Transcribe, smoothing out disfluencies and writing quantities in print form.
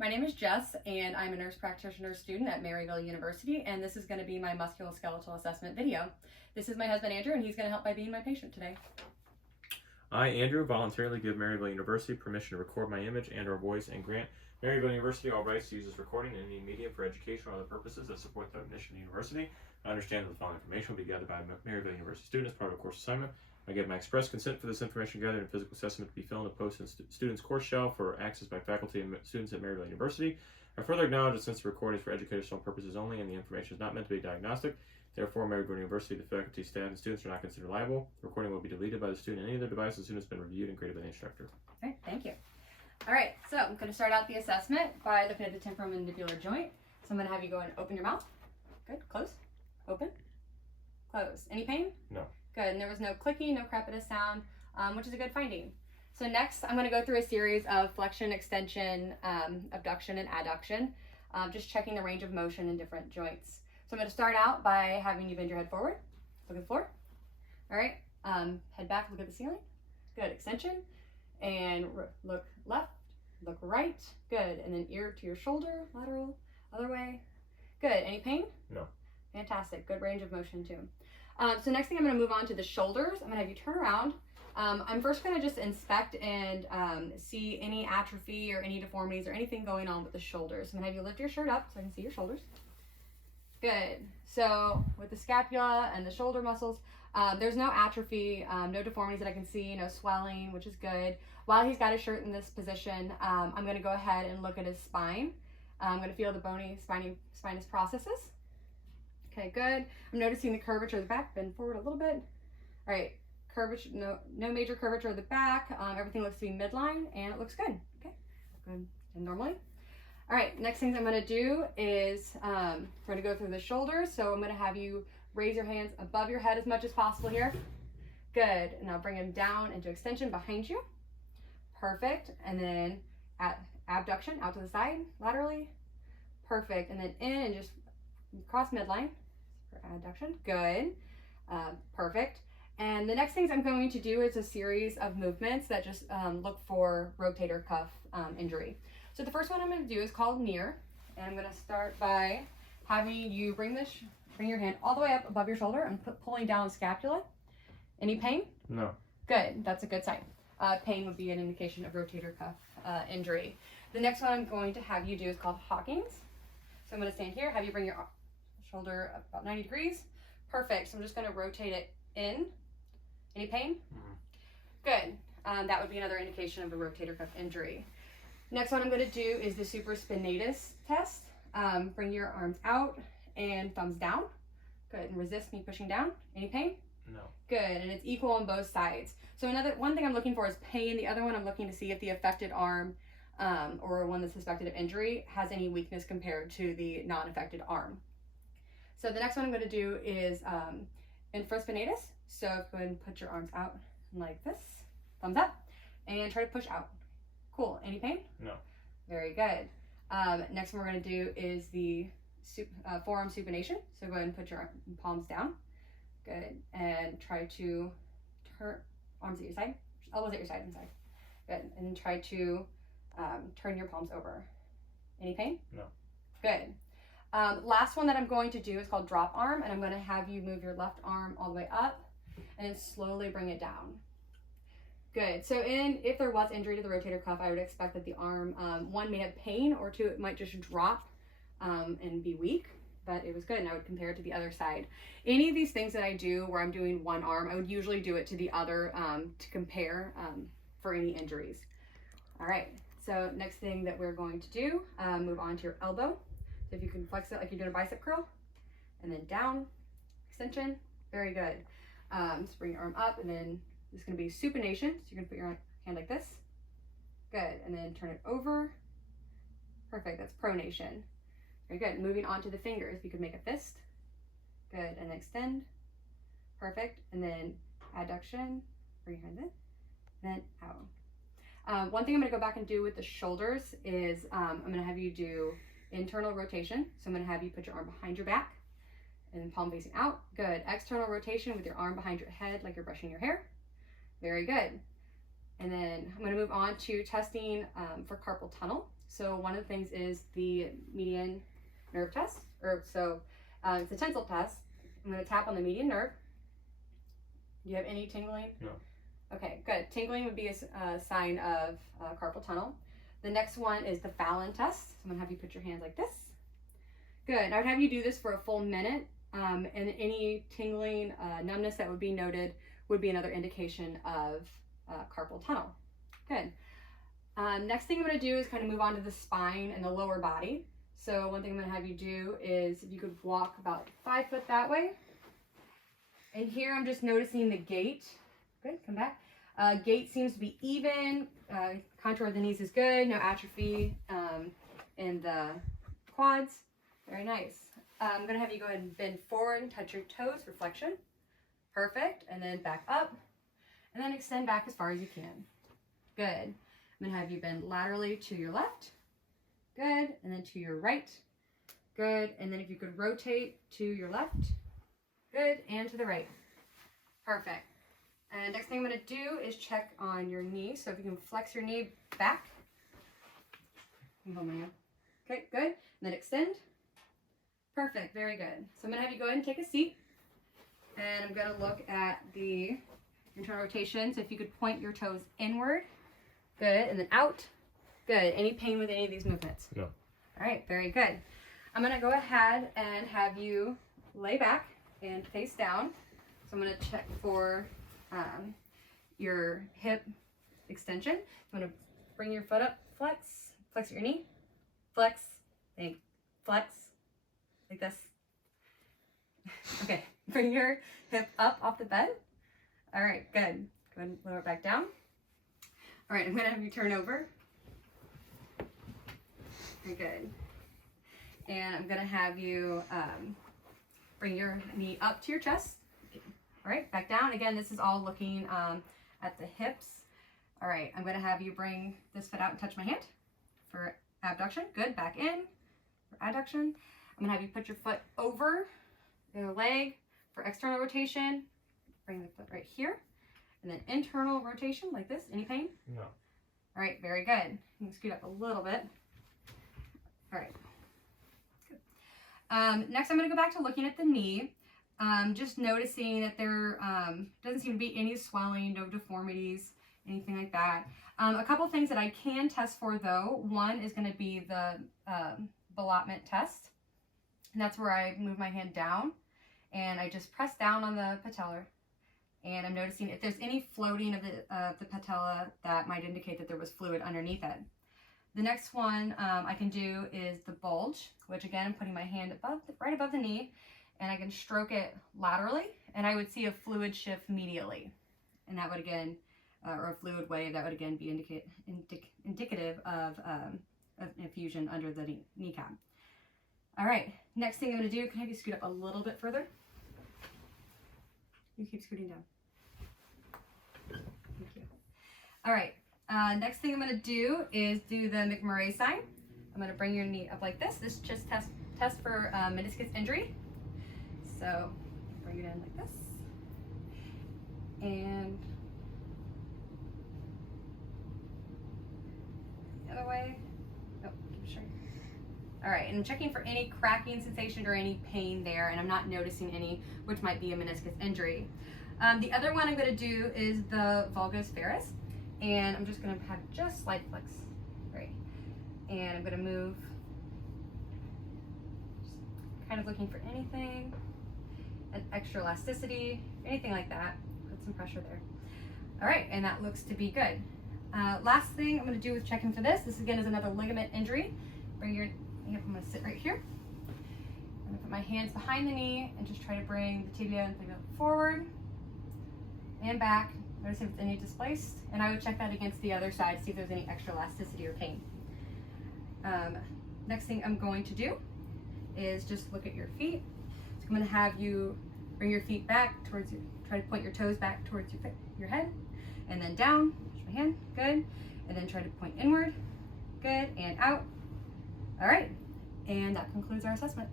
My name is Jess, and I'm a nurse practitioner student at Maryville University, and this is going to be my musculoskeletal assessment video. This is my husband Andrew, and he's going to help by being my patient today. I, Andrew, voluntarily give Maryville University permission to record my image and/or voice and grant Maryville University all rights to use this recording in any medium for educational or other purposes that support the mission of the university. I understand that the following information will be gathered by Maryville University students as part of a course assignment. I give my express consent for this information gathered in physical assessment to be filmed and posted in students' course shell for access by faculty and students at Maryville University. I further acknowledge that since the recording is for educational purposes only and the information is not meant to be diagnostic, therefore Maryville University, the faculty, staff, and students are not considered liable. The recording will be deleted by the student and any other device the student has been reviewed and graded by the instructor. All right, thank you. All right, so I'm going to start out the assessment by looking at the temporomandibular joint. So I'm going to have you go and open your mouth. Good. Close. Open. Close. Any pain? No. Good. And there was no clicking, no crepitus sound, which is a good finding. So next, I'm going to go through a series of flexion, extension, abduction, and adduction, just checking the range of motion in different joints. So I'm going to start out by having you bend your head forward, look at the floor. All right, head back, look at the ceiling. Good. Extension, and look left, look right. Good. And then ear to your shoulder, lateral, other way. Good. Any pain? No. Fantastic. Good range of motion too. So next thing, I'm going to move on to the shoulders. I'm going to have you turn around. I'm first going to just inspect and see any atrophy or any deformities or anything going on with the shoulders. I'm going to have you lift your shirt up so I can see your shoulders. Good. So with the scapula and the shoulder muscles, there's no atrophy, no deformities that I can see, no swelling, which is good. While he's got his shirt in this position, I'm going to go ahead and look at his spine. I'm going to feel the bony spinous processes. Okay, good. I'm noticing the curvature of the back. Bend forward a little bit. All right, curvature, no major curvature of the back. Everything looks to be midline, and it looks good. Okay, good and normally. All right, next things I'm going to do is we're going to go through the shoulders. So I'm going to have you raise your hands above your head as much as possible here. Good. And now bring them down into extension behind you. Perfect. And then abduction out to the side, laterally. Perfect. And then in and just cross midline for adduction. Good. Perfect. And the next things I'm going to do is a series of movements that just look for rotator cuff injury. So the first one I'm going to do is called near, and I'm going to start by having you bring your hand all the way up above your shoulder and pulling down scapula. Any pain? No. Good. That's a good sign. Pain would be an indication of rotator cuff injury. The next one I'm going to have you do is called Hawkins. So I'm going to stand here, have you bring your shoulder up about 90 degrees. Perfect. So I'm just going to rotate it in. Any pain? Good. That would be another indication of a rotator cuff injury. Next one I'm going to do is the supraspinatus test. Bring your arms out and thumbs down. Good. And resist me pushing down. Any pain? No. Good. And it's equal on both sides. So one thing I'm looking for is pain. The other one I'm looking to see if the affected arm or one that's suspected of injury has any weakness compared to the non-affected arm. So the next one I'm going to do is infraspinatus. So go ahead and put your arms out like this, thumbs up, and try to push out. Cool. Any pain? No. Very good. Next one we're going to do is the forearm supination. So go ahead and put your palms down. Good. And try to turn arms at your side, elbows at your side and side. Good. And try to turn your palms over. Any pain? No. Good. Last one that I'm going to do is called drop arm, and I'm going to have you move your left arm all the way up and then slowly bring it down. Good. So if there was injury to the rotator cuff, I would expect that the arm, one, may have pain, or two, it might just drop and be weak, but it was good, and I would compare it to the other side. Any of these things that I do where I'm doing one arm, I would usually do it to the other to compare for any injuries. All right. So next thing that we're going to do, move on to your elbow. So if you can flex it like you're doing a bicep curl, and then down, extension. Very good. Just bring your arm up, and then this is going to be supination. So you're going to put your hand like this. Good. And then turn it over. Perfect. That's pronation. Very good. Moving on to the fingers. You could make a fist. Good. And extend. Perfect. And then adduction. Bring your hand in. Then out. One thing I'm going to go back and do with the shoulders is I'm going to have you do internal rotation. So I'm going to have you put your arm behind your back and palm facing out. Good. External rotation with your arm behind your head like you're brushing your hair. Very good. And then I'm going to move on to testing for carpal tunnel. So one of the things is the median nerve test, it's a tensile test. I'm going to tap on the median nerve. Do you have any tingling? No. Okay, good. Tingling would be a sign of carpal tunnel. The next one is the Fallon test. So I'm going to have you put your hands like this. Good. I would have you do this for a full minute, and any tingling, numbness that would be noted would be another indication of carpal tunnel. Good. Next thing I'm going to do is kind of move on to the spine and the lower body. So one thing I'm going to have you do is if you could walk about 5 foot that way. And here I'm just noticing the gait. Good, come back. Gait seems to be even. Contour of the knees is good. No atrophy in the quads. Very nice. I'm going to have you go ahead and bend forward and touch your toes for flexion. Perfect. And then back up. And then extend back as far as you can. Good. I'm going to have you bend laterally to your left. Good. And then to your right. Good. And then if you could rotate to your left. Good. And to the right. Perfect. And next thing I'm going to do is check on your knee. So if you can flex your knee back. Okay, good. And then extend. Perfect. Very good. So I'm going to have you go ahead and take a seat. And I'm going to look at the internal rotation. So if you could point your toes inward. Good. And then out. Good. Any pain with any of these movements? No. All right. Very good. I'm going to go ahead and have you lay back and face down. So I'm going to check for your hip extension. I'm going to bring your foot up, flex your knee, flex, flex, like this. Okay, bring your hip up off the bed. All right, good. Go ahead and lower it back down. All right, I'm going to have you turn over. Very good. And I'm going to have you bring your knee up to your chest. All right, back down. Again, this is all looking at the hips. All right, I'm going to have you bring this foot out and touch my hand for abduction. Good, back in for adduction. I'm going to have you put your foot over the other leg for external rotation. Bring the foot right here. And then internal rotation like this. Any pain? No. All right, very good. You can scoot up a little bit. All right. Good. Next, I'm going to go back to looking at the knee. Just noticing that there doesn't seem to be any swelling, no deformities, anything like that. A couple things that I can test for though. One is going to be the ballottement test. And that's where I move my hand down and I just press down on the patellar. And I'm noticing if there's any floating of the patella, that might indicate that there was fluid underneath it. The next one I can do is the bulge, which again, I'm putting my hand right above the knee. And I can stroke it laterally, and I would see a fluid shift medially. And that would again, or a fluid wave, that would again be indicative of effusion under the kneecap. All right, next thing I'm going to do, can I have you scoot up a little bit further? You keep scooting down. Thank you. All right, next thing I'm going to do is do the McMurray sign. I'm going to bring your knee up like this. This is just test for meniscus injury. So bring it in like this, and the other way. Oh, keep straight. All right, and I'm checking for any cracking sensation or any pain there, and I'm not noticing any, which might be a meniscus injury. The other one I'm going to do is the valgus ferris, and I'm just going to have just slight flex, right? And I'm going to move, just kind of looking for anything. An extra elasticity, anything like that. Put some pressure there. All right, and that looks to be good. Last thing I'm going to do with checking for this again is another ligament injury. Bring your knee up. I'm going to sit right here. I'm going to put my hands behind the knee and just try to bring the tibia and fibula forward and back. Notice if it's any displaced, and I would check that against the other side to see if there's any extra elasticity or pain. Next thing I'm going to do is just look at your feet. I'm going to have you bring your feet back towards you. Try to point your toes back towards your head, and then down. Push my hand. Good. And then try to point inward. Good. And out. All right. And that concludes our assessment.